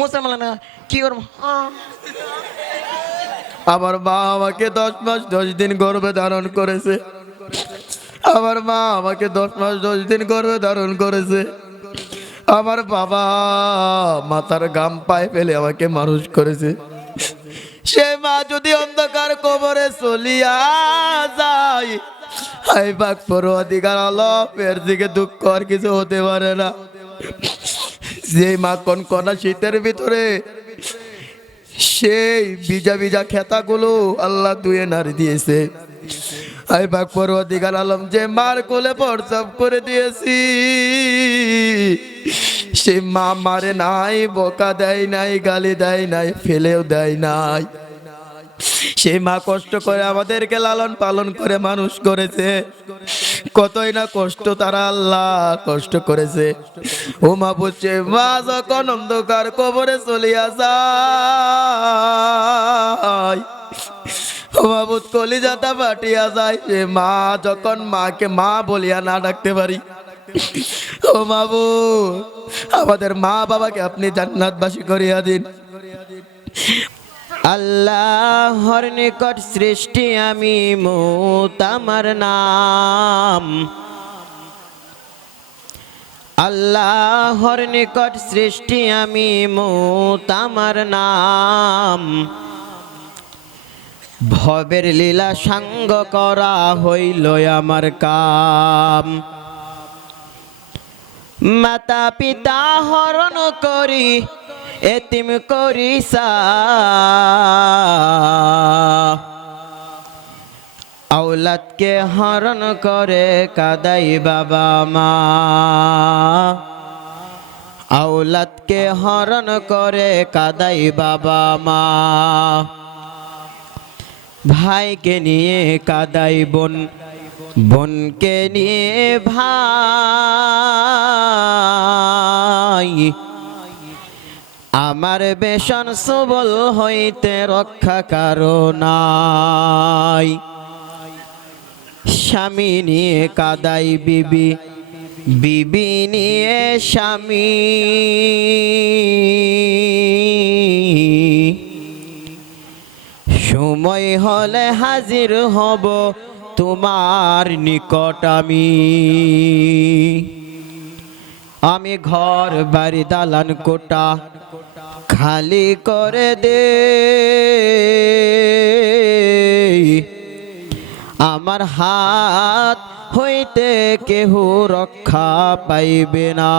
মুসলমান কি করবো? আমার মা আমাকে 10 মাস 10 দিন গর্ভে ধারণ করেছে। আমার মা আমাকে 10 মাস 10 দিন গর্ভে ধারণ করেছে। আমার বাবা মাথার ঘাম পায়ে ফেলে আমাকে মানুষ করেছে। সে মা যদি অন্ধকার কবরে চলিয়া যায়, হাই পাক পরওয়ারদিগার আলম, এর দিকে দুঃখ আর কিছু হতে পারে না। যে মা কনকনা শীতের ভিতরে সেই ভিজা ভিজা খেতাগুলো আল্লাহ ধুয়ে নাড়ি দিয়েছে। হাই পাক পরওয়ারদিগার আলম, যে মার কোলে প্রসব করে দিয়েছি, সে মা মারে নাই, বকা দেয় নাই, গালি দেয় নাই, ফেলেও দেয় নাই। সেই মা কষ্ট করে আমাদেরকে লালন পালন করে মানুষ করেছে। কতই না কষ্ট তারা আল্লাহ কষ্ট করেছে। ও মা বলছে, মা যখন অন্ধকার কবরে চলিয়া যায়, ও মাবুদ কলিজাটা ফাটিয়া যায়। সে মা যখন মাকে মা বলিয়া না ডাকতে পারি, ও মাবুদ আমাদের মা বাবাকে আপনি জান্নাতবাসী করিয়া দিন। আল্লাহর নিকট সৃষ্টি আমি মুত আমার নাম, আল্লাহর নিকট সৃষ্টি আমি মুত আমার নাম। ভবের লীলা সাঙ্গ করা হইল আমার কাম। মাতা পিতা হরণ করি এতিম করিসা, আওলাদকে হরণ করে কাদাই বাবা মা, আওলাদকে হরণ করে কাদাই বাবা মা। ভাইকে নিয়ে কাদাই বোন, বোনকে নিয়ে ভাই। আমার বেশন সবল হইতে রক্ষা কারো নাই। স্বামী নিয়ে কাদাই বিবি, বিবি নিয়ে স্বামী। সময় হলে হাজির হব তোমার নিকট আমি। আমি ঘর বাড়ি দালান কোটা খালি করে দে, আমার হাত হইতে কেহু রক্ষা পাইবে না।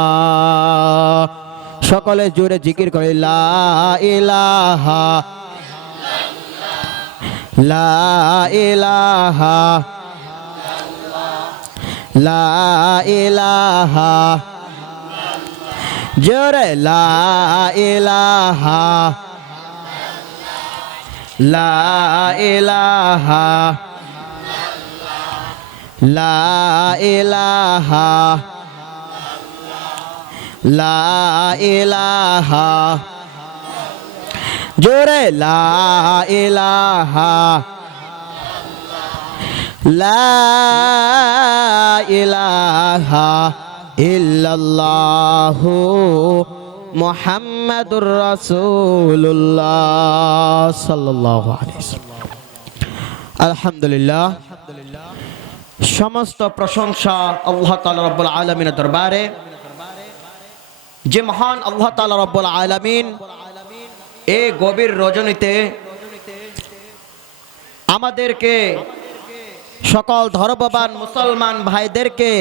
সকলে জোরে জিকির করে লা ইলাহা, লা ইলাহা, লা ইলাহা, জোরে লা ইলাহা, লা ইলাহা, লা ইলাহা, লা ইলাহা, জোরে লা ইলাহা, লা ইলাহা ইল্লাল্লাহু মুহাম্মাদুর রাসূলুল্লাহ সাল্লাল্লাহু আলাইহি ওয়াসাল্লাম। আলহামদুলিল্লাহ, সমস্ত প্রশংসা আল্লাহ তাআলা রব্বুল আলামিনের দরবারে। যে মহান আল্লাহ তাআলা রব্বুল আলামিন এই গভীর রজনীতে আমাদেরকে সকল ধর্মবান মুসলমান ভাইদেরকে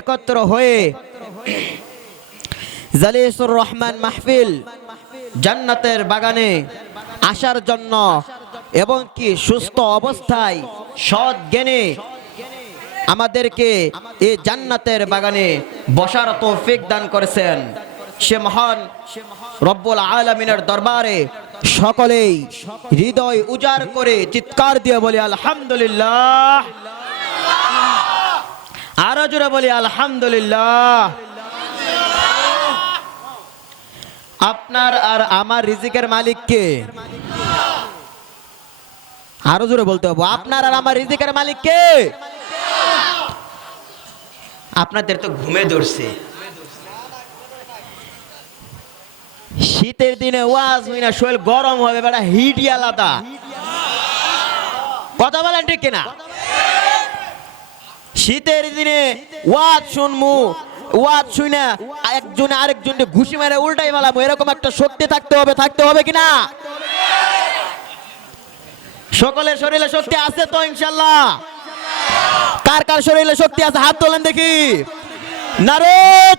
একত্র হয়ে জালিসুর রহমান মাহফিল জান্নাতের বাগানে আসার জন্য এবং কি সুস্থ অবস্থায় সৎ জ্ঞানে আমাদেরকে এই জান্নাতের বাগানে বসার তৌফিক দান করেছেন, সে মহান রব্বুল আলামিনের দরবারে সকলেই হৃদয় উজাড় করে চিৎকার দিয়ে বলি আলহামদুলিল্লাহ। আরো জোরে বলি আলহামদুলিল্লাহ। আপনার আর আমার রিজিকের মালিক কে? আরো জোরে বলতে হবে, আপনার আর আমার রিজিকের মালিক কে? আপনাদের তো ঘুমে ধরছে। শীতের দিনে ওয়াজ হই না, শরীর গরম হবে, বেটা হিটই আলাদা। কথা বলেন ঠিক কিনা? শীতের দিনে ওয়াজ শুনমু, ওয়াজ শুনে একজনে আরেকজনকে ঘুষি মেরে উল্টাই মালামু, এরকম একটা শক্তি থাকতে হবে কিনা? সকলের শরীরে শক্তি আছে তো ইনশাআল্লাহ? কার কার শরীরে শক্তি আছে হাত তোলেন দেখি। নারে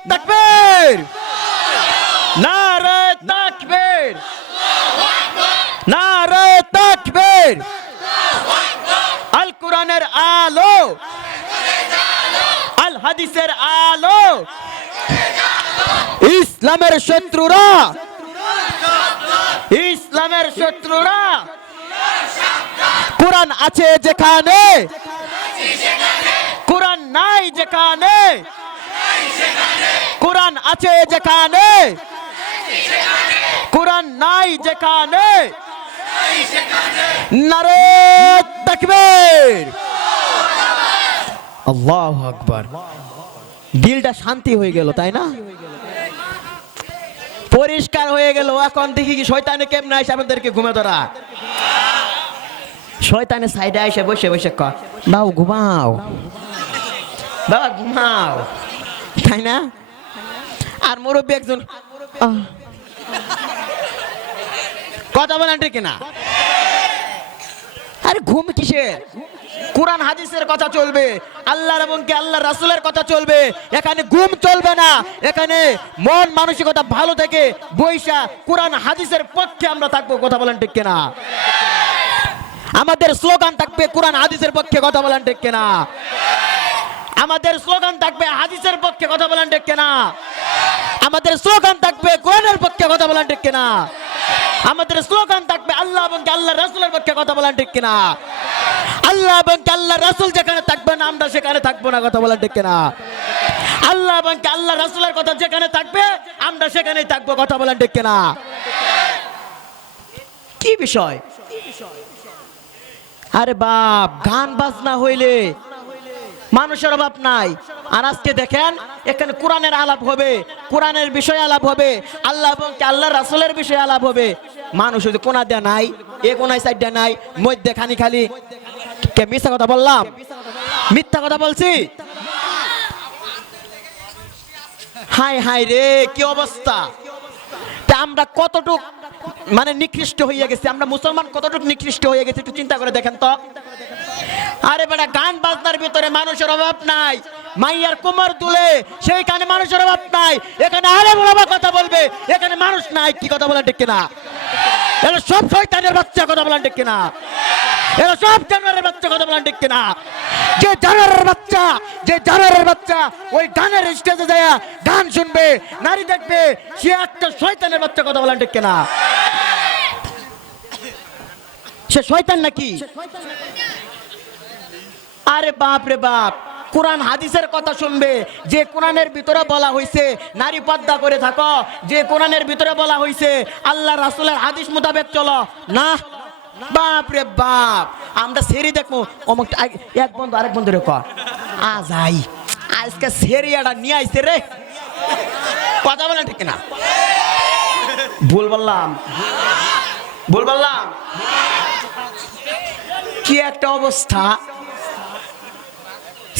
তাকবীর, নারে তাকবীর, নারে তাকবীর। আল কোরআনের আলো, আল হাদিসের আলো, ইসলামের শত্রুরা, ইসলামের শত্রুরা কোরআন আছে যেখানে, কোরআন নাই যেখানে, কোরআন আছে যেখানে, কোরআন নাই যেখানে, নারে তাকবীর, আল্লাহু আকবার। দিলটা শান্তি হয়ে গেল, তাই না? পরিষ্কার হয়ে গেল। এখন দেখি কি শয়তানে কেমনে আসে আমাদেরকে ঘুমে ধরা। শয়তানে সাইডে এসে বসে বসে কয়, বাবু ঘুমাও, বাবা ঘুমাও, তাই না? আর মুরব্বী একজন কথা বলেন ঠিক না? আরে ঘুম কিসের? কোরআন হাদিসের কথা চলবে, আল্লাহর এবং কি আল্লাহ রাসূলের কথা চলবে। এখানে ঘুম চলবে না, এখানে মন মানসিকতা ভালো থেকে বৈশা কোরআন হাদিসের পক্ষে আমরা থাকবো। কথা বলেন ঠিক কিনা? আমাদের স্লোগান থাকবে কোরআন হাদিসের পক্ষে। কথা বলেন ঠিক কিনা? আমাদের স্লোগান থাকবে হাদিসের পক্ষে। কথা বলেন ঠিক কিনা? আমাদের স্লোগান থাকবে কোরআনের পক্ষে। কথা বলেন ঠিক কিনা? আমাদের স্লোগান থাকবে আল্লাহ এবং আল্লাহ রাসূলের পক্ষে। কথা বলেন ঠিক কিনা? আল্লাহ এবং আল্লাহ রাসূল যেখানে থাকবে না আমরা সেখানে থাকবো না। কথা বলেন ঠিক কিনা? আল্লাহ এবং আল্লাহ রাসূলের কথা যেখানে থাকবে আমরা সেখানেই থাকবো। কথা বলেন ঠিক কিনা? কি বিষয়? আরে বাপ, গান বাজনা হইলে মানুষের অভাব নাই। আর আজকে দেখেন এখানে কোরআনের আলাপ হবে, কোরআনের বিষয়ে আলাপ হবে, আল্লাহ এবং আল্লাহ রাসূলের বিষয়ে আলাপ হবে। মানুষ ওই যে কোনা দেয়া নাই, এ কোনায় সাইডটা নাই, মধ্যে খানি খালি। কে মিথ্যা কথা বললাম? মিথ্যা কথা বলছি? হাই হাই রে, কি অবস্থা! তা আমরা কতটুক মানে নিকৃষ্ট হয়ে গেছি, আমরা মুসলমান কতটুক নিকৃষ্ট হয়ে গেছি একটু চিন্তা করে দেখেন তো। আরে বেটা, গান বাজনার ভিতরে মানুষের অভাব নাই, মাইয়ার কোমর দুলে সেইখানে মানুষের অভাব নাই। এখানে আলেম ওলামা কথা বলবে, এখানে মানুষ নাই। কি কথা বলেন ঠিক কিনা? এরা সব শয়তানের বাচ্চা। কথা বলেন ঠিক কিনা? এরা সব জানোয়ারের বাচ্চা। কথা বলেন ঠিক কিনা? যে জানোয়ারের বাচ্চা, যে জানোয়ারের বাচ্চা ওই গানের স্টেজে যায় গান শুনবে, নারী দেখবে, সে একটা শয়তানের বাচ্চা। কথা বলেন ঠিক কিনা? সে শয়তান নাকি? আরে বাপ রে বাপ, কোরআন হাদিসের কথা শুনবে, যে কোরআনের ভিতরে বলা হয়েছে নারী পর্দা করে থাকো, যে কোরআনের ভিতরে বলা হয়েছে আল্লাহ রাসূলের হাদিস মোতাবেক চলো, না বাপ রে বাপ, আমরা সেরি দেখবো। অমুক এক বন্ধু আরেক বন্ধু রে কয়, আই আজকে সেরিয়াটা নিয়ে আইছে রে। কথা বলেন ঠিক না? ভুল বললাম? ভুল বললাম? কি একটা অবস্থা!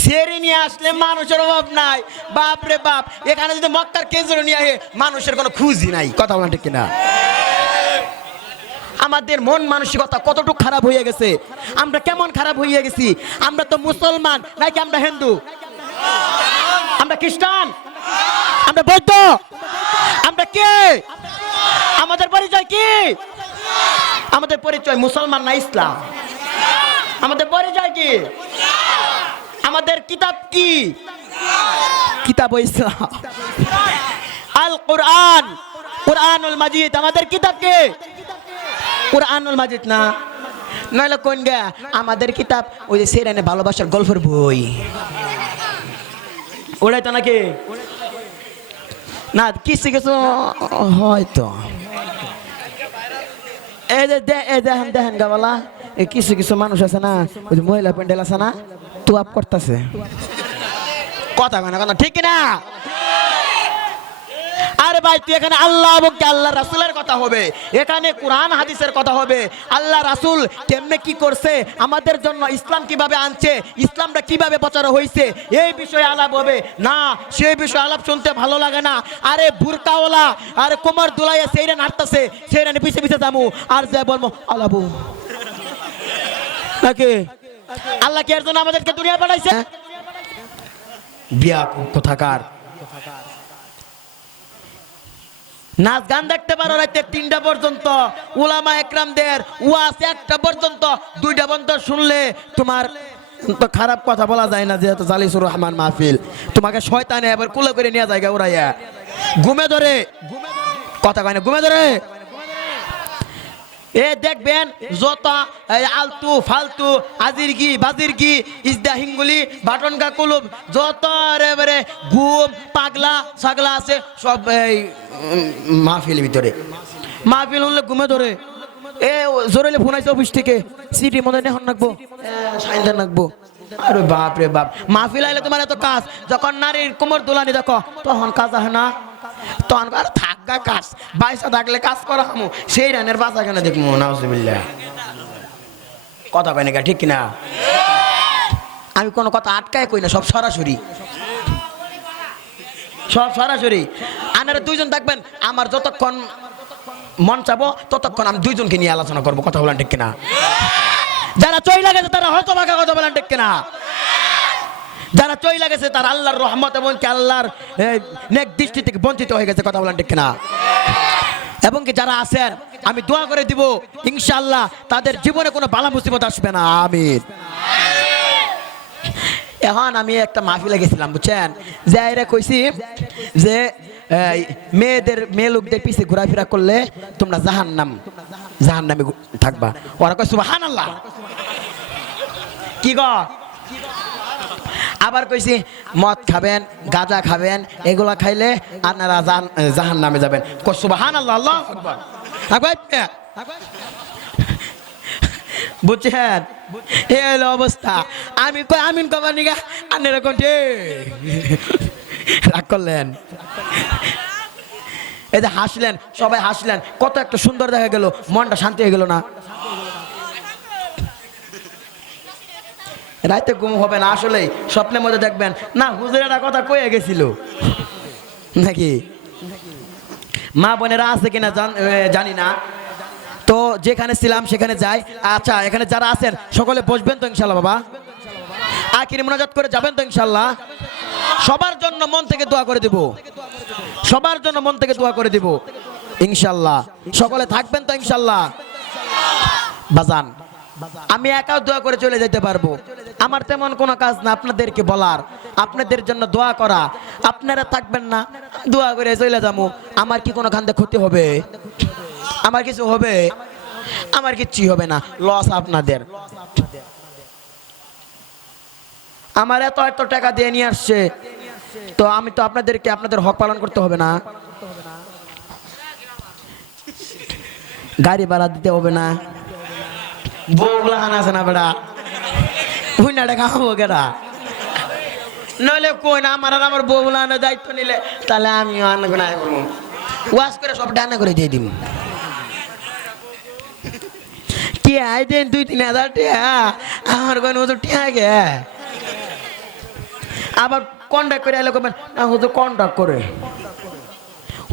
সেরি নিয়ে আসলে মানুষের অভাব নাই। বাপ রে বাপ, এখানে যদি মক্কার খেজুর নিয়ে আসে মানুষের কোনো খুঁজি নাই। কথা বলেন ঠিক কিনা? আমাদের মন মানসিকতা কতটুকু খারাপ হয়ে গেছে! আমরা কেমন খারাপ হয়ে গেছি! আমরা তো মুসলমান নাকি আমরা হিন্দু? আমরা খ্রিস্টান? আমরা বৌদ্ধ? আমরা কে? আমাদের পরিচয় কি? আমাদের পরিচয় মুসলমান না ইসলাম? আমাদের পরিচয় কি? আমাদের কিতাব কি? কিতাব ইসলাম, আল কোরআন, কোরআনুল মাজিদ। আমাদের কিতাব কি? কোরআনুল মাজিদ না? নইলে কোন গা? আমাদের কিতাব ওই যে সেরানে ভালোবাসার গল্পের বই, ওটাই তো নাকি? না কিছু কিছু হয়তো এই যে দেখেন দেখেন গাওয়ালা, কিছু কিছু মানুষ আছে না, ওই যে মহিলা প্যান্ডেল আছে না, তো আপ করতেছে। কথা কয় না, কথা ঠিক না? আর আরে ভাই তুই এখানে আল্লাহ এবং আল্লাহ রাসূলের কথা হবে, এখানে কোরআন হাদিসের কথা হবে। আল্লাহ রাসূল কেমনে কি করছে, আমাদের জন্য ইসলাম কিভাবে আনছে, ইসলামটা কিভাবে প্রচার হয়েছে, এই বিষয়ে আলাপ হবে না। সেই বিষয়ে আলাপ শুনতে ভালো লাগে না। আরে বুরকাওয়ালা আরে কোমর দুলাইয়া সেইরা নাড়তাছে, সেইরা পিছে পিছে যাবো আর যা বলবো আলাবু নাকি? আল্লাহ কি এর জন্য আমাদেরকে দুনিয়া পাঠাইছে? বিয়া কোথাকার। নাচ গান দেখতে পারো রাতে 3টা পর্যন্ত, উলামা একরামদের ওয়াজ 1টা পর্যন্ত, 2টা পর্যন্ত শুনলে তোমার তো খারাপ কথা বলা যায় না, যেহেতু জালিসুর রহমান মাহফিল। তোমাকে শয়তানে এবার কুলে করে নিয়ে যায় উড়াইয়া, ঘুমে ধরে কথা কয় না, ঘুমে ধরে। এ দেখবেন যত আলতু ফালতু আজিরগি বাজিরগি ইজদা হিঙ্গুলি বাটনকা কুলুব যত এবারে ঘুম পাগলা ছাগলা আছে সব এই মাহফিল ভিতরে। মাহফিল হলে ঘুমে ধরে। এ জোরেলে ফোন আইছে অফিস থেকে, সিটি মনে নেহন রাখবো, সাইন রাখবো। আরে বাপ রে বাপ, মাহফিল আইলে তোমার এত কাজ, যখন নারীর কোমর দোলানি দেখো তখন কাজ হয় না, তখন আর থাকা কাজ বাইসা থাকলে কাজ করা হামু, সেই রানের বাসা কেন দেখবো? নাউজুবিল্লাহ, কথা কয় না ঠিক কিনা? আমি কোনো কথা আটকায় কই না, সব সরাসরি, সব সরাসরি। আনারা 2জন থাকবেন, আমার যতক্ষণ মন চাবো ততক্ষণ আমি 2জনকে নিয়ে আলোচনা করবো, কথা বলেন ঠিক কিনা? যারা চইলা গেছে তারা হয়তো বাঁকা, কথা বলেন ঠিক কিনা? যারা চইলা গেছে তার আল্লাহর রহমত এবং কি আল্লাহর নেক দৃষ্টি থেকে বঞ্চিত হয়ে গেছে, কথা বলেন ঠিক কিনা? এবং কি যারা আছেন আমি দোয়া করে দিব ইনশাআল্লাহ তাদের জীবনে কোনো বালা মুসিবত আসবে না, আমিন। এখন আমি একটা মাহফিলে গেছিলাম বুঝছেন, যে এরা কইছি যে মেয়ে লোকদের পিছে ঘোরাফেরা করলে তোমরা জাহান্নামে থাকবা। ওরা কয় সুবহানাল্লাহ। কি গো? আবার কইছি মদ খাবেন গাঁজা খাবেন, এগুলা খাইলে আপনারা জাহান্নামে যাবেন। কয় সুবহানাল্লাহ, আল্লাহু আকবার। বুঝছেন, এই হলো অবস্থা। আমি কই আমিন কবার নিগা আপনারা কোন রাগ করলেন? এই যে হাসলেন, সবাই হাসলেন, কত একটা সুন্দর দেখা গেল, মনটা শান্তি হয়ে গেল না? রাতে ঘুম হবে না, আসলে স্বপ্নের মধ্যে দেখবেন না হুজুরেরা কথা কয়ে গেছিল নাকি? মা বোনেরা আছে কিনা জানি না, তো যেখানে ছিলাম সেখানে যাই। আচ্ছা, এখানে যারা আছেন সকলে বসবেন তো ইনশাল্লাহ? বাবা আখিরি মুনাজাত করে যাবেন তো ইনশাল্লাহ? সবার জন্য মন থেকে দোয়া করে দিব, সবার জন্য মন থেকে দোয়া করে দিব ইনশাল্লাহ। সকলে থাকবেন তো ইনশাল্লাহ? বাজান আমি একাও দোয়া করে চলে যেতে পারবো, আমার তেমন কোনো কাজ না আপনাদেরকে বলার, আপনাদের জন্য দোয়া করা। আপনারা থাকবেন না, দোয়া করে চলে যাবো, আমার কি কোনো খান্দে ক্ষতি হবে? আমার কিছু হবে? আমার কিচ্ছুই হবে না, লস আপনাদের। আমার এত এত টাকা দিয়ে নিয়ে আসছে, তো আমি তো আপনাদেরকে আপনাদের হক পালন করতে হবে না? গাড়ি ভাড়া দিতে হবে না? বউগুলা খানা আছে না বেড়া, হুইনাটা খাবো কেটা? নইলে কই না আমার আর আমার বউগুলা আনার দায়িত্ব নিলে তাহলে আমি আনা করবো, ওয়াশ করে সব ডানা করে দিয়ে দিব। টিয়া দেন 2-3 হাজার টিয়া, আমার কোন হুজুর টিয়া গে আবার কন্ট্যাক্ট করে এলে করবেন না হুজুর কন্ট্যাক্ট করে,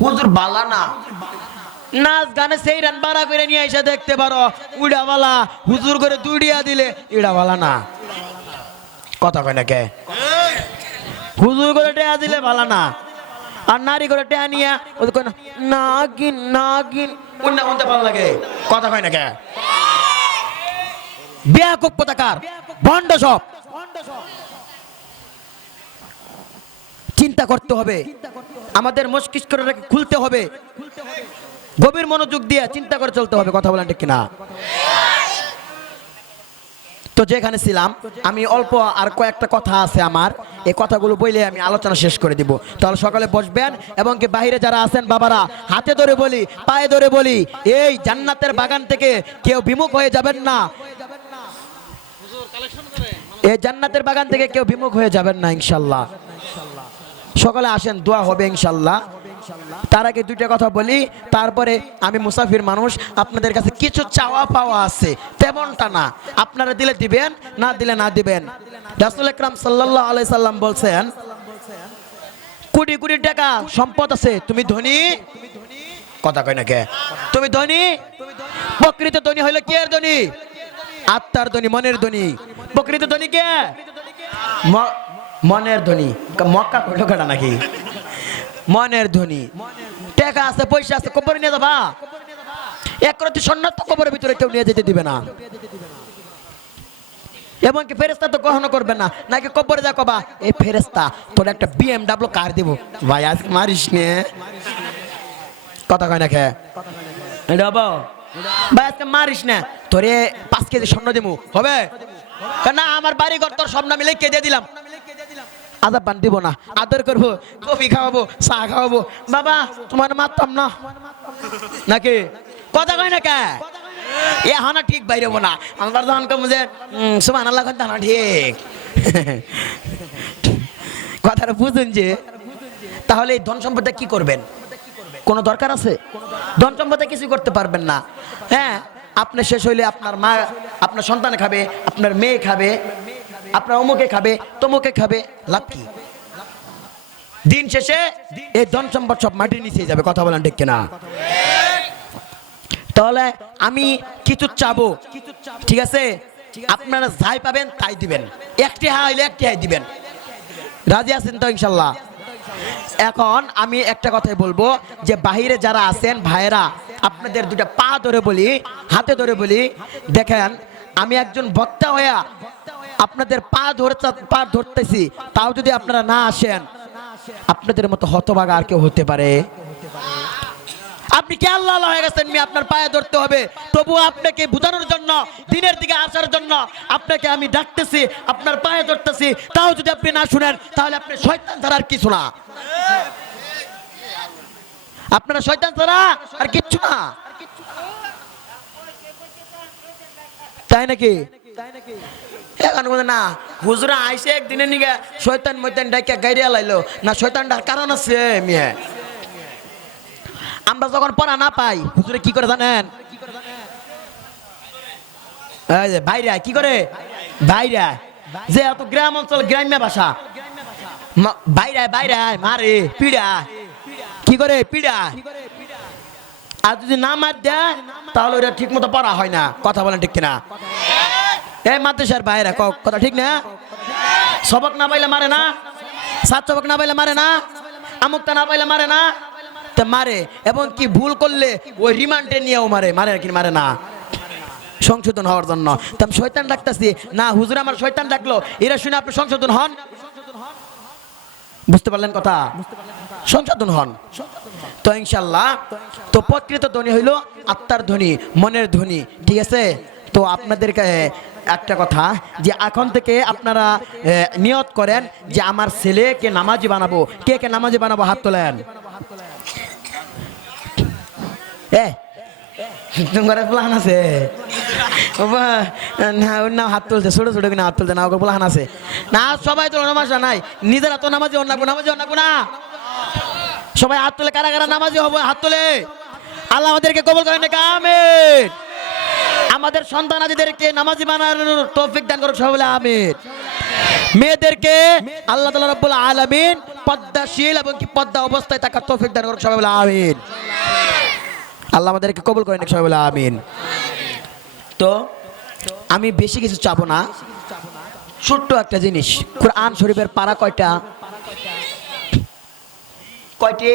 হুজুর বালা না। নাচ গানে সেই রান বাড়া করে নিয়ে এসে দেখতে পারো উড়াওয়ালা, হুজুর করে দুড়িয়া দিলে ইড়াওয়ালা না, কথা কয় না কে? হুজুর করে টেয়া দিলে ভালা না, আর নারী করে টেয়া নিয়ে ওদের কয় না গিন অন্য শুনতে ভালো লাগে, কথা কয় না কে? বেয়াকুব পতাকার ভণ্ড সব। চিন্তা করতে হবে, আমাদের মস্তিষ্কটাকে খুলতে হবে, গভীর মনোযোগ দিয়ে চিন্তা করে চলতে হবে, কথা বলেন ঠিক কিনা? তো যেখানে ছিলাম আমি অল্প আর কয়েকটা কথা আছে আমার, এই কথাগুলো বইলে আমি আলোচনা শেষ করে দিব। তাহলে সকালে বসবেন এবং কি বাহিরে যারা আছেন বাবারা হাতে ধরে বলি, পায়ে ধরে বলি, এই জান্নাতের বাগান থেকে কেউ বিমুখ হয়ে যাবেন না, এই জান্নাতের বাগান থেকে কেউ বিমুখ হয়ে যাবেন না ইনশাল্লাহ। সকালে আসেন, দোয়া হবে ইনশাল্লাহ। তার আগে দুইটা কথা বলি, তারপরে আমি মুসাফির মানুষ, আপনাদের কাছে কিছু চাওয়া পাওয়া আছে, তেমনটা না। আপনারা দিলে দিবেন, না দিলে না দিবেন। রাসূল আকরাম সাল্লাল্লাহু আলাইহি সাল্লাম বলছেন, কোটি কোটি টাকা সম্পদ আছে, তুমি ধনী, কথা কয় না কে, তুমি ধনী, প্রকৃত ধনী হইলো কে এর ধনী? আত্মার ধনী, মনের ধনী। প্রকৃত ধনী কে? মনের ধনী। মক্কা কইলো কাটা নাকি? মনের ধনী। টাকা আছে, পয়সা আছে, কবরে নিয়ে যাবা, এক রতি সন্ন্যাত কবরের ভিতরে কেউ নিয়ে যেতে দিবে না। এমনকি ফেরেস্তা তো কখনো করবে না, নাকি কবরে যা কবা, এই ফেরেস্তা তোর একটা BMW কার দিব, ভাই আজকে মারিস নে, কথা কয় না খে, ভাই আজকে মারিস না, তোরে 5 কেজি স্বর্ণ দিমু, হবে? না আমার বাড়ি ঘর তোর স্বর্ণ মিলে কে দিয়ে দিলাম, আদাব বান দিব না, আদর করবো, কফি খাওয়াবো, চা খাওয়াবো, বাবা তোমার মারতাম না, নাকি? কথা কয় না কে? এ হানা ঠিক বাইরে না, আমার যখন কম যে সুবহানাল্লাহ কথা না ঠিক, কথাটা বুঝুন যে। তাহলে এই ধন সম্পদে কি করবেন? কোনো দরকার আছে? ধন সম্পদে কিছু করতে পারবেন না। হ্যাঁ, আপনি শেষ হইলে আপনার মা, আপনার সন্তান খাবে, আপনার মেয়ে খাবে, আপনার অমুকে খাবে, তমুকে খাবে, লাভ কি? দিন শেষে এই ধন সম্পদ সব মাটির নিচে যাবে, কথা বলেন ঠিক কিনা? তাহলে আমি কিছু চাবো, ঠিক আছে? আপনারা যাই পাবেন তাই দিবেন, একটি হা হইলে একটি হাই দিবেন, রাজি আছেন তো ইনশাল্লাহ? এখন আমি একটা কথাই বলবো যে বাহিরে যারা আছেন ভাইয়েরা, আপনাদের দুটা পা ধরে বলি, হাতে ধরে বলি, দেখেন আমি একজন বক্তা হইয়া আপনাদের পা ধরতেছি, তাও যদি আপনারা না আসেন, আপনাদের মতো হতভাগা আর কেউ হতে পারে? আপনি কি আল্লাহ হয়ে গেছেন, আপনার পায়ে ধরতে হবে, তবু আপনাকে বুঝানোর জন্য, দিনের দিকে আসার জন্য আপনাকে আমি ডাকতেছি, আপনার পায়ে ধরতেছি, তাও যদি আপনি না শুনেন, তাহলে আপনি শয়তান ছাড়া আর কিছু না। আপনারা শয়তান ছাড়া আর কিচ্ছু না, তাই নাকি? এখন না হুজুরা আইসে একদিনের নিগে শয়তান ময়তান ডাইকা গাইরিয়া লাইলো না, শয়তানটার কারণ আছে মিয়া। আমরা যখন পড়া না পাই, হুজুরে কি করে জানেন? ভাইরা কি করে, ভাইরা যে এত গ্রাম অঞ্চল, গ্রাম্য ভাষা, বাইরে বাইরে মারে, পিড়া, কি করে পিড়া। আর যদি না মার দেয় তাহলে ওটা ঠিক মতো পড়া হয় না, কথা বলেন ঠিক কিনা? এই মাদ্রাসার বাইরে কথা ঠিক না? সবক না পাইলে মারে না, সাত সবক না পাইলে মারে না, আমুকটা না পাইলে মারে না, তা মারে। এবং কি ভুল করলে ওই রিমান্ডে নিয়েও মারে, মারে কি মারে না, সংশোধন হওয়ার জন্য। তো আমি শয়তান ডাকতেছি না, হুজুর আমার শয়তান ডাকলো, এরা শুনে আপনি সংশোধন হন, বুঝতে পারলেন কথা? সংশোধন হন তো ইনশাল্লাহ। তো প্রকৃত ধ্বনি হইল আত্মার ধ্বনি, মনের ধ্বনি, ঠিক আছে? তো আপনাদেরকে একটা কথা, যে এখন থেকে আপনারা নিয়ত করেন যে আমার ছেলেকে নামাজি বানাবো। কে কে নামাজি বানাবো হাত তোলেন। তোমার প্লান আছে? না হাত তুলছে, ছোট ছোট কিনা হাত তুলছে না, ওর প্লান আছে না? সবাই তো নামাজা নাই, নিজেরা তো নামাজি অন্যাকবো, নামাজি অন্যাকবো না, সবাই হাত তুলে, কারা কারা নামাজি হবো হাত তুলে। আল্লাহ আমাদেরকে কবুল করেন, আমিন। আমাদের সন্তানাদিদেরকে নামাজি বানানোর তৌফিক দান করুন, সবাই বলে আমিন। মেয়েদেরকে আল্লাহ তাআলা রাব্বুল আলামিন পদ্মাশীল এবং কি পদ্মা অবস্থায় থাকার তৌফিক দান করুন, সবাই বলে আমিন। আল্লাহ আমাদেরকে কবুল করেন, সবাই বলে আমিন। তো আমি বেশি কিছু চাবো না, ছোট্ট একটা জিনিস। কোরআন শরীফের পারা কয়টা? কয়টি?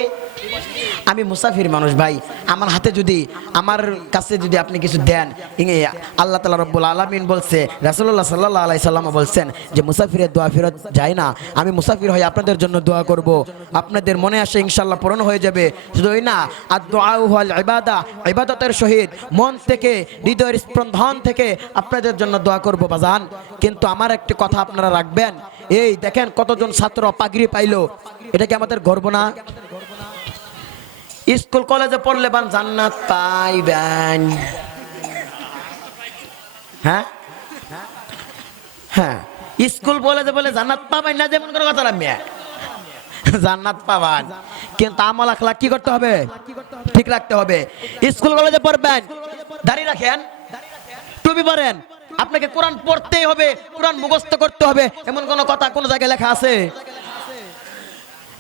আমি মুসাফির মানুষ ভাই, আমার হাতে যদি, আমার কাছে যদি আপনি কিছু দেন, আল্লাহ তাআলা রাব্বুল আলামিন বলছে, রাসূলুল্লাহ সাল্লাল্লাহু আলাইহি সাল্লাম বলছেন যে মুসাফিরের দোয়া ফেরত যায় না। আমি মুসাফির হয়ে আপনাদের জন্য দোয়া করব, আপনাদের মনে আসে ইনশাআল্লাহ পূরণ হয়ে যাবে। শুধু ওই না, আদ-দুআউ ওয়াল ইবাদা, ইবাদতের সহিত মন থেকে, হৃদয়ের স্পন্দন থেকে আপনাদের জন্য দোয়া করব বাজান। কিন্তু আমার একটি কথা আপনারা রাখবেন, এই দেখেন কতজন ছাত্র পাগড়ি পাইলো, এটা কি আমাদের গর্ব না? স্কুল কলেজে পড়লে বান জান্নাত পাইবেন, হ্যাঁ হ্যাঁ, স্কুল কলেজে বলে জান্নাত পাবেন না, যেমন কোনো কথা না। জান্নাত পাবেন, কিন্তু আমল আখলাক কি করতে হবে? ঠিক রাখতে হবে। স্কুল কলেজে পড়বেন, দাঁড়িয়ে রাখেন, টুপি পরেন, আপনাকে কোরআন পড়তেই হবে, কোরআন মুখস্থ করতে হবে, এমন কোন কথা কোন জায়গায় লেখা আছে?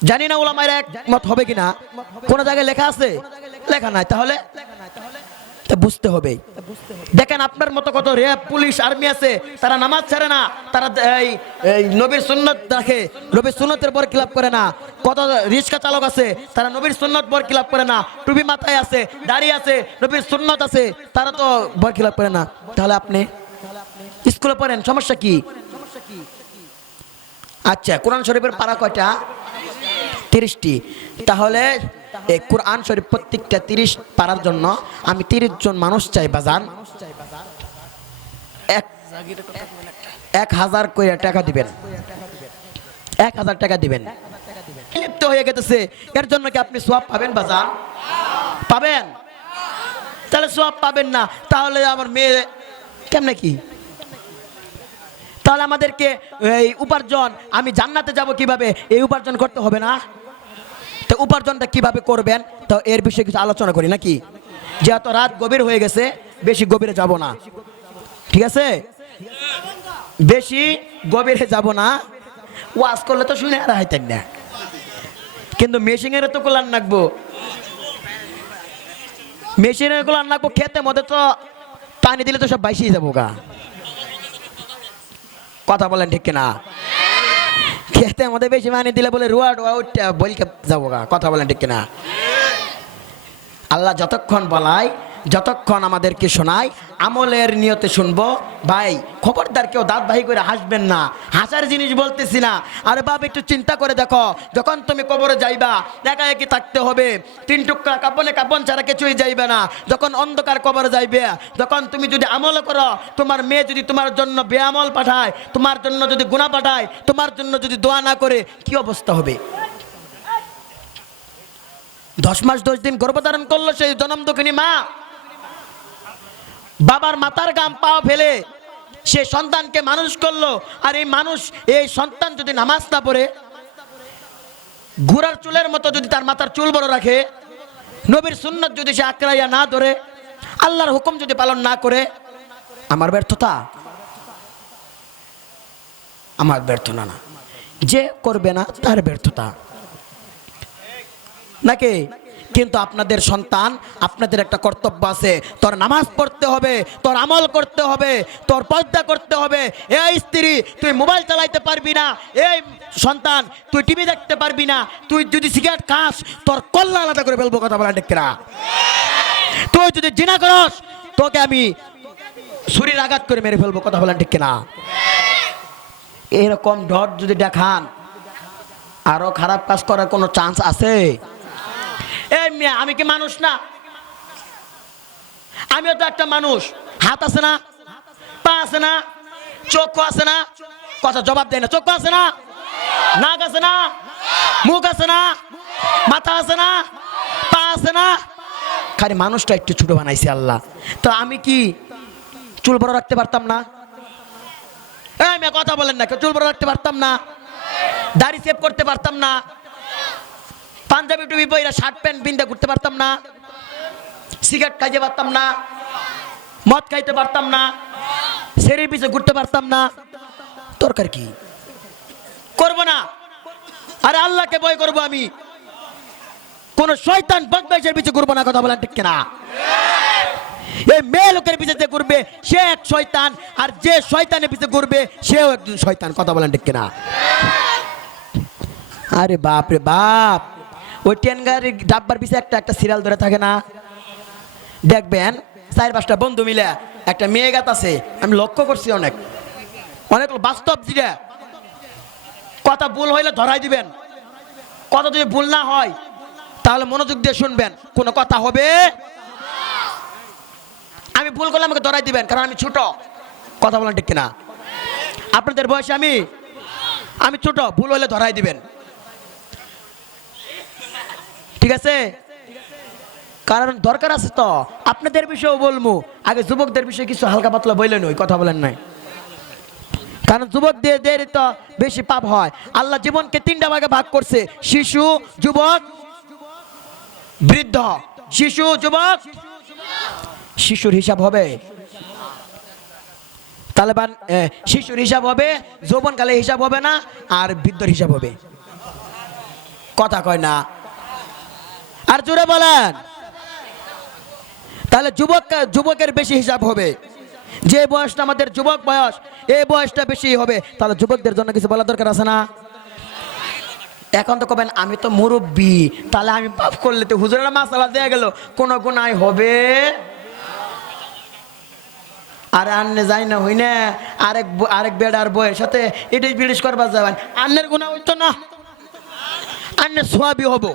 জানি না উলামায়ের একমত হবে কিনা, কোন জায়গায় লেখা আছে? লেখা নাই। তাহলে বুঝতে হবে। দেখেন আপনার মতো কত র্যাব, পুলিশ, আর্মি আছে, তারা নামাজ ছাড়ে না, তারা এই নবীর সুন্নত রাখে, নবীর সুন্নতের পর খিলাপ করে না। কত রিক্সা চালক আছে, তারা নবীর সুন্নত পর খিলাপ করে না, টুপি মাথায় আছে, দাড়ি আছে, নবীর সুন্নত আছে, তারা তো বর খিলাপ করে না। তাহলে আপনি স্কুলে পড়েন, সমস্যা কি? আচ্ছা, কোরআন শরীফের পারা কয়টা? 30টি। তাহলে এই কোরআন শরীফ প্রত্যেকটা 30 পারার জন্য আমি 30 জন মানুষ চাই বাজান। 1000 করে টাকা দিবেন, 1000 টাকা দিবেন। লিপ্ত হয়ে গেছে, এর জন্য কি আপনি সওয়াব পাবেন বাজান? পাবেন? তাহলে সওয়াব পাবেন না, তাহলে আমার মেয়ে কেমনে কি? তাহলে আমাদেরকে এই উপার্জন, আমি জান্নাতে যাব কিভাবে, এই উপার্জন করতে হবে না? তো উপার্জনটা কিভাবে করবেন, তো এর বিষয়ে কিছু আলোচনা করি নাকি? যেহেতু রাত গভীর হয়ে গেছে, বেশি গভীরে যাব না, ঠিক আছে? বেশি গভীরে যাব না। ওয়াজ করলে তো শুনে আর হাইতেন না, কিন্তু মেশিনের তো কোলান রাখবো, মেশিনের কোলান রাখবো, খেতে মধ্যে তো পানি দিলে তো সব বাইশেই যাবো গা। কথা বলেন ঠিক কিনা? খেতে মধ্যে বেশি পানি দিলে বলে রুয়া ডুয়া উঠতে বলকে যাবো গা। কথা বলেন ঠিক কিনা? আল্লাহ যতক্ষণ বলায়, যতক্ষণ আমাদেরকে শোনায়, আমলের নিয়তে শুনবো। ভাই খবরদার কেউ দাঁত বাহি করে হাসবেন না, হাসার জিনিস বলতেছি না। আরে বাপ, একটু চিন্তা করে দেখো, যখন তুমি কবরে যাইবা, একা একই থাকতে হবে, 3 টুকরা কাপনে কাপন ছাড়া কিছুই যাইবে না। যখন অন্ধকার কবরে যাইবে, যখন তুমি যদি আমল করো, তোমার মেয়ে যদি তোমার জন্য বেআমল পাঠায়, তোমার জন্য যদি গুনাহ পাঠায়, তোমার জন্য যদি দোয়া না করে, কি অবস্থা হবে? 10 মাস 10 দিন গর্ভধারণ করলো সেই জনম দুঃখিনী মা, বাবার মাথার গাম পাও ফেলে সে সন্তানকে মানুষ করলো। আর এই মানুষ, এই সন্তান যদি নামাজ না পড়ে, ঘোড়ার চুলের মতো যদি তার মাথার চুল বড় রাখে, নবীর সুন্নত যদি সে আঁকড়াইয়া না ধরে, আল্লাহর হুকুম যদি পালন না করে, আমার ব্যর্থতা? আমার ব্যর্থতা না, যে করবে না তার ব্যর্থতা নাকি? কিন্তু আপনাদের সন্তান, আপনাদের একটা কর্তব্য আছে, তোর নামাজ পড়তে হবে, তোর আমল করতে হবে, তোর পর্দা করতে হবে। এই স্ত্রী, তুই মোবাইল চালাইতে পারবি না, এই সন্তান তুই টিভি দেখতে পারবি না, তুই যদি সিগারেট খাস তোর কল্লা আলাদা করে ফেলবো। কথা বলা ঠিক কিনা? তুই যদি জিনা করস, তোকে আমি ছুরির আঘাত করে মেরে ফেলবো। কথা বলা ঠিক কিনা? এরকম ডট যদি দেখান, আরো খারাপ কাজ করার কোনো চান্স আছে? এই মিয়া, আমি কি মানুষ না? আমিও তো একটা মানুষ। হাত আছে না, পা আছে না, চক্ষু আছে না? কথা জবাব দেয় না। চক্ষু আছে না, নাক আছে না, মুখ আছে না, মাথা আছে না, পা আছে না? খালি মানুষটা একটু ছোট বানাইছে আল্লাহ। তো আমি কি চুল বড় রাখতে পারতাম না? এই মিয়া কথা বলেন না, চুল বড় রাখতে পারতাম না? দাড়ি সেভ করতে পারতাম না? পাঞ্জাবি টুপি পরে শার্ট প্যান্ট বিন্দা ঘুরতে পারতাম না? সিগারেট খাইতে পারতাম না? মদ খাইতে পারতাম না? শরীর পিছে ঘুরতে পারতাম না? দরকার কি? করব না। আরে আল্লাহকে ভয় করব আমি, কোন শয়তান বদমাইশের পিছে ঘুরবো না। কথা বলেন ঠিক কিনা? এই মেয়ে লোকের পিছে যে ঘুরবে সে এক শয়তান, আর যে শয়তানের পিছে ঘুরবে সেও একজন শয়তান। কথা বলেন ঠিক কিনা? আরে বাপ রে বাপ, ওই ট্রেন গাড়ির ডাব্বার পিছে একটা একটা সিরিয়াল ধরে থাকে না? দেখবেন 4-5টা বন্ধু মিলে একটা মেয়ে গাত আছে, আমি লক্ষ্য করছি অনেক অনেক বাস্তব জিরা। কথা ভুল হইলে ধরাই দিবেন, কথা যদি ভুল না হয় তাহলে মনোযোগ দিয়ে শুনবেন, কোনো কথা হবে। আমি ভুল করলে আমাকে ধরাই দিবেন, কারণ আমি ছোট। কথা বলেন ঠিক কিনা? আপনাদের বয়সে আমি ছোট, ভুল হইলে ধরাই দিবেন, ঠিক আছে? কারণ দরকার আছে তো। আপনাদের বিষয়েও বলবো, আগে যুবকদের বিষয়ে কিছু হালকা পাতলা বললেন, ওই কথা বলেন নাই। কারণ যুবকদের তো বেশি পাপ হয়। আল্লাহ জীবনকে 3টা ভাগে ভাগ করছে, শিশু, যুবক, বৃদ্ধ। শিশু, যুবক, শিশুর হিসাব হবে তালেবান, শিশুর হিসাব হবে, যৌবনকালে হিসাব হবে না, আর বৃদ্ধর হিসাব হবে। কথা কয় না, আর জোরে বলেন। তাহলে যুবকের বেশি হিসাব হবে, যে বয়সটা আমাদের যুবক বয়স, এই বয়সটা বেশি হবে। তাহলে যুবকদের জন্য কিছু বলা দরকার আছে না? এখন তো কবেন আমি তো মুরব্বী, তাহলে আমি পাপ করলে তো হুজুরের মাসালা দেয়া গেল কোন গুনাহ হবে? আর আন্নে যাই না হই না, আরেক বেড়ার বইয়ের সাথে এটাই বিড়িশ করবার যাবেন, আন্নের গুনাহ হইতো না, আন্নের সোয়াবি হব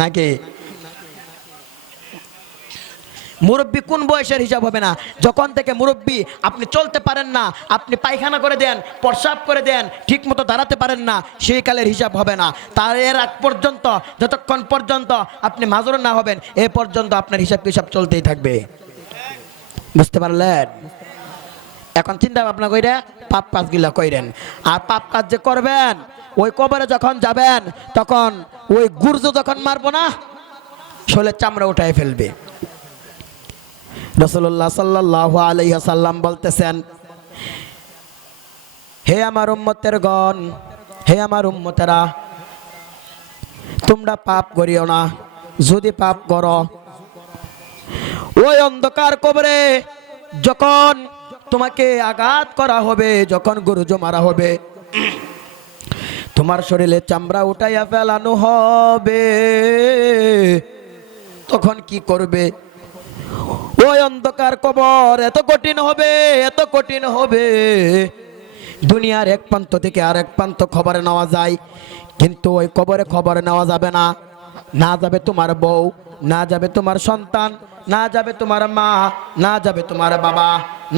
নাকি? মুরব্বী কোন বয়সের হিসাব হবে না? যখন থেকে মুরব্বী, আপনি চলতে পারেন না, আপনি পায়খানা করে দেন, প্রস্রাব করে দেন, ঠিক মতো দাঁড়াতে পারেন না, সেই কালের হিসাব হবে না। তার এর আগ পর্যন্ত, যতক্ষণ পর্যন্ত আপনি মাজুর না হবেন, এ পর্যন্ত আপনার হিসাব চলতেই থাকবে। বুঝতে পারলেন? এখন চিন্তা ভাবনা কইরা পাপ কাজগুলা কইরেন। আর পাপ কাজ যে করবেন, ওই কবরে যখন যাবেন, তখন ওই গুর্জ যখন মারবো না, শরীরের চামড়া উঠায় ফেলবে। রাসূলুল্লাহ সাল্লাল্লাহু আলাইহি ওয়াসাল্লাম বলতেছেন, হে আমার উম্মতের গণ, হে আমার উম্মতেরা, তোমরা পাপ করিও না। যদি পাপ করো, ওই অন্ধকার কবরে যখন তোমাকে আঘাত করা হবে, যখন গুরুজ মারা হবে, তোমার শরীরে চামড়া উঠাইয়া ফেলানো হবে, তখন কি করবে? ওই অন্ধকার কবর এত কঠিন হবে, এত কঠিন হবে, দুনিয়ার এক প্রান্ত থেকে আরেক প্রান্ত খবর নেওয়া যায়, কিন্তু ওই কবরে খবর নেওয়া যাবে না। না যাবে তোমার বউ, না যাবে তোমার সন্তান, না যাবে তোমার মা, না যাবে তোমার বাবা,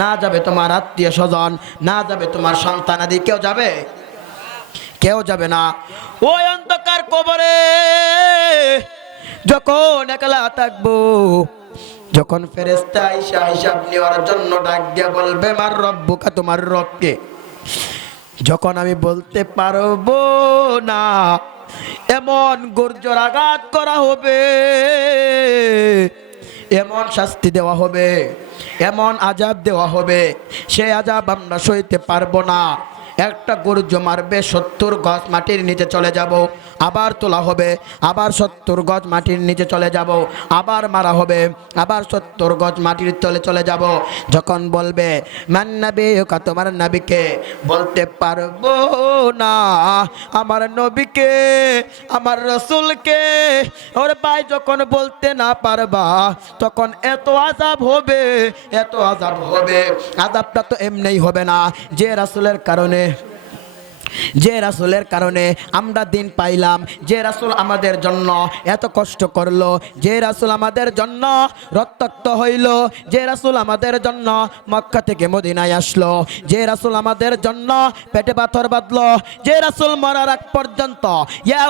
না যাবে তোমার আত্মীয় স্বজন, না যাবে তোমার সন্তানাদি। কেউ যাবে? কেউ যাবে না। ওই অন্ধকার কবরে যখন একলা থাকবো, যখন ফেরেশতা আইসা হিসাব নেওয়ার জন্য ডাক দিয়ে বলবে, মার রব্বুকা, তোমার রবকে, যখন আমি বলতে পারবো না, এমন গর্জর আঘাত করা হবে, এমন শাস্তি দেওয়া হবে, এমন আযাব দেওয়া হবে, সেই আযাব আমরা সইতে পারবো না। একটা গর্জ মারবে, 70 গজ মাটির নিচে চলে যাব, আবার তোলা হবে, আবার 70 গজ মাটির নিচে চলে যাব, আবার মারা হবে, আবার 70 গজ মাটির তলে চলে যাব। যখন বলবে মান নবিয়ুকা, তোমার নবীকে, বলতে পারবো না আমার নবীকে, আমার রাসূলকে। ওরে ভাই, যখন বলতে না পারবা, তখন এত আযাব হবে, এত আযাব হবে। আযাবটা তো এমনিই হবে না, যে রাসূলের কারণে, যে রাসূলের কারণে আমরা দিন পাইলাম, যে রাসূল আমাদের জন্য এত কষ্ট করলো, যে রাসূল আমাদের জন্য রক্তাক্ত হইল, যে রাসূল আমাদের জন্য মক্কা থেকে মদিনায় আসলো, যে রাসূল আমাদের জন্য পেটে পাথর বাঁধলো, যে রাসূল মরার আগ পর্যন্ত ইয়া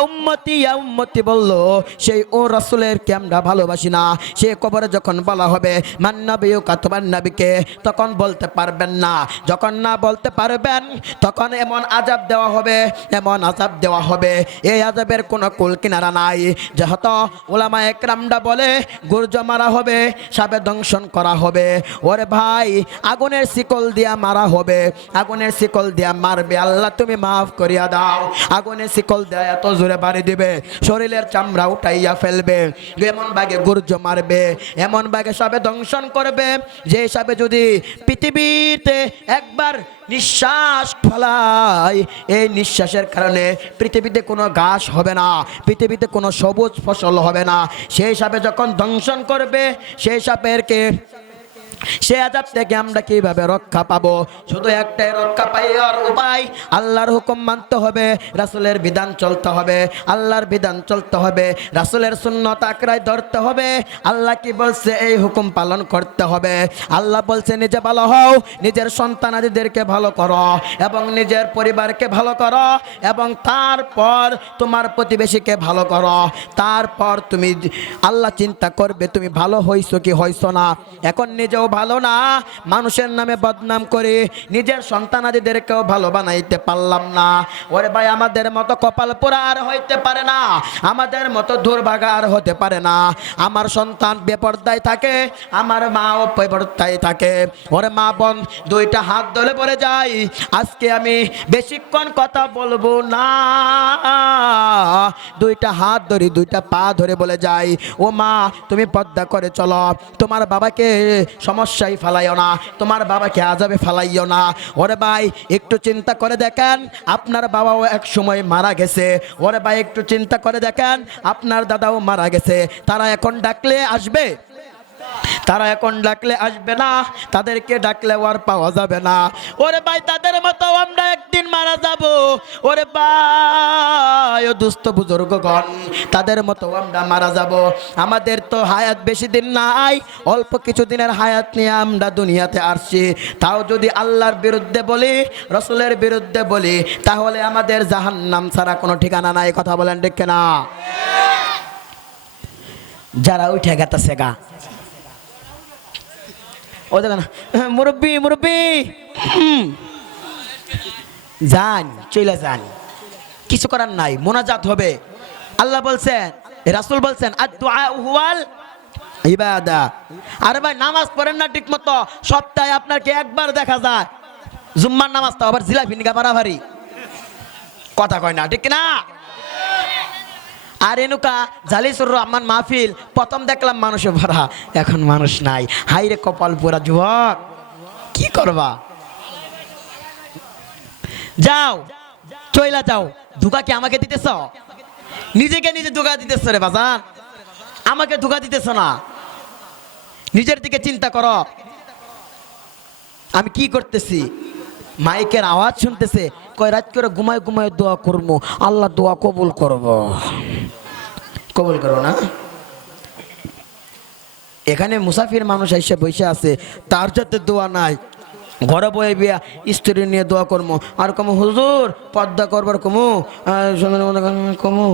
উম্মতি বললো, সেই ও রাসূলের কে আমরা ভালোবাসি না। সে কবরে যখন বলা হবে মান নবিয়ুকা, তোমার নবীকে, তখন বলতে পারবেন না। যখন না বলতে পারবেন, তখন এমন আযাব দেওয়া হবে, এমন আযাব দেওয়া হবে, এই আযাবের কোনো কুল কিনারা নাই। যেহেতু উলামায়ে কেরামরা বলে গুর্জ মারা হবে, সাপে দংশন করা হবে। ওরে ভাই, আগুনের শিকল দিয়া মারা হবে, আগুনের শিকল দিয়া মারবে, আল্লাহ তুমি মাফ করিয়া দাও। আগুনের শিকল দিয়া এত জোরে বাড়ি দিবে, শরীরের চামড়া উঠাইয়া ফেলবে, এমন ভাগে গুর্জ মারবে, এমন ভাগে সাপে দংশন করবে, যে সাপে যদি পৃথিবীতে একবার নিঃশ্বাস ফেলায়, এই নিঃশ্বাসের কারণে পৃথিবীতে কোনো ঘাস হবে না, পৃথিবীতে কোনো সবুজ ফসল হবে না। সেই সাপে যখন দংশন করবে, সেই সাপেরকে, সে আযাব থেকে আমরা কিভাবে রক্ষা পাবো? শুধু একটাই রক্ষা পাইয়ার উপায়, আল্লাহর হুকুম মানতে হবে, রাসূলের বিধান চলতে হবে, আল্লাহর বিধান চলতে হবে, রাসূলের সুন্নাত আঁকড়ায় ধরতে হবে। আল্লাহ কি বলছে, এই হুকুম পালন করতে হবে। আল্লাহ বলছে নিজে ভালো হও, নিজের সন্তানাদিদেরকে ভালো করো, এবং নিজের পরিবারকে ভালো করো, এবং তারপর তোমার প্রতিবেশীকে ভালো করো। তারপর তুমি, আল্লাহ চিন্তা করবে তুমি ভালো হইছো কি হইছো না। এখন নিজেও ভালো না, মানুষের নামে বদনাম করে নিজের সন্তানাদিদেরকেও ভালো বানাইতে পারলাম না। ওরে ভাই, আমাদের মতো কপাল পোড়া আর হইতে পারে না, আমাদের মতো দুর্ভাগা আর হতে পারে না। আমার সন্তান বেপরদায় থাকে, আমার মাও বেপরদায় থাকে। ওরে মা বোন, দুইটা হাত ধরে পড়ে যাই, আজকে আমি বেশিক্ষণ কথা বলবো না। দুইটা হাত ধরে, দুইটা পা ধরে বলে যাই, ও মা, তুমি পর্দা করে চলো। তোমার বাবাকে সমস্যায় ফালাইও না, তোমার বাবাকে আযাবে ফালাইও না। ওরে ভাই, একটু চিন্তা করে দেখেন, আপনার বাবাও এক সময় মারা গেছে। ওরে ভাই, একটু চিন্তা করে দেখেন, আপনার দাদাও মারা গেছে। তারা এখন ডাকলে আসবে? তারা এখন ডাকলে আসবে না, তাদেরকে ডাকলে আর পাওয়া যাবে না। ওরে ভাই, তাদের মতো আমরা একদিন মারা যাব। ওরে ভাই, ও দুস্থ বুজুর্গগণ, তাদের মতো আমরা মারা যাব। আমাদের তো হায়াত বেশি দিন নাই, অল্প কিছু দিনের হায়াত নিয়ে আমরা দুনিয়াতে আসছি। তাও যদি আল্লাহর বিরুদ্ধে বলি, রসুলের বিরুদ্ধে বলি, তাহলে আমাদের জাহান্নাম ছাড়া কোনো ঠিকানা নাই। কথা বলেন ঠিক না? যারা উঠে গেছে গা, ও দেখেন, মুরব্বী মুরব্বী, যান, চলে যান, কিছু করার নাই, মোনাজাত হবে। আল্লাহ বলছেন, রাসূল বলছেন, আদ-দুআ হুয়াল ইবাদা। আরে ভাই, নামাজ পড়েন না ঠিক মতো, সপ্তাহে আপনাকে একবার দেখা যায় জুম্মার নামাজটা, আবার জিলাপি নিগা পারাভারি, কথা কয় না, ঠিক না? আর এনুকা জালিসুর রহমান মাহফিল, প্রথম দেখলাম মানুষে ভরা, এখন মানুষ নাই। হাই রে কপাল পোড়া যুবক, কি করবা? যাও, চইলা যাও। ধোঁকা কি আমাকে দিতেছ? নিজেকে নিজে ধোঁকা দিতেছ রে বাজান, আমাকে ধোঁকা দিতেছ না। নিজের দিকে চিন্তা করো। আমি কি করতেছি? মাইকের আওয়াজ শুনতেছে, কয় রাত করে ঘুমায় ঘুমায় দোয়া করবো, আল্লাহ দোয়া কবুল করব। কবুল করো না? এখানে মুসাফির মানুষ এসে বসে আছে, তার যাতে দোয়া নাই, ঘরে বয়ে বিয়া স্ত্রী নিয়ে দোয়া করবো, আর কমু হুজুর পর্দা করবার কমু, কমু